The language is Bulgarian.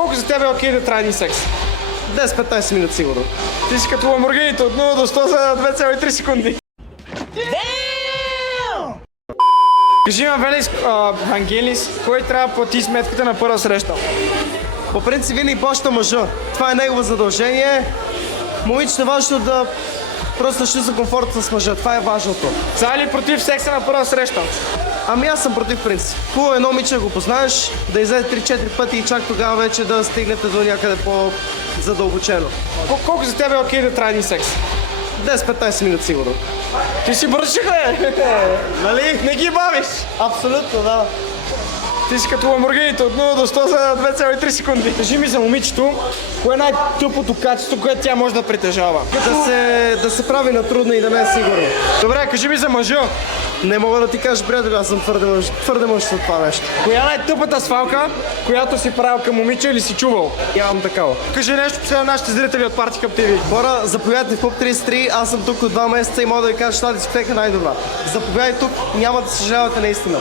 Колко за тебе е окей да трае един секс? 10-15 минути сигурно. Ти си като ламборгините от 0 до 100 за 2,3 секунди. Кажи ме, Вангелис, кой трябва да плати сметката на първа среща? По принцип винаги плаща мъжа. Това е негово задължение. Момичето е важно да просто чувства комфорт с мъжа. Това е важното. За ли против секса на първа среща? Ами аз съм против принцип. Хубаво едно момиче да го познаеш, да излезе 3-4 пъти и чак тогава вече да стигнете до някъде по-задълбочено. Колко за тебе е окей да трае един секс? 10-15 минути сигурно. Ти си бързичък, бе! Нали? Не ги бавиш! Абсолютно, да. Ти си като ламборгините от 0 до 100 за 2,3 секунди. Кажи ми за момичето, кое е най-тъпото качество, което тя може да притежава? Да се прави на трудно и да не е сигурно. Добре, кажи ми за мъжа. Не мога да ти кажа, приятел, аз съм твърде мъж за това нещо. Коя е най-тъпата свалка, която си правил към момиче или си чувал? Нямам такава. Кажи нещо последно на нашите зрители от Party Cup TV. Хора, заповядайте в Pub 33, аз съм тук от 2 месеца и мога да ви кажа, че тази дискотека е най-добра. Заповядайте тук, няма да съжалявате наистина.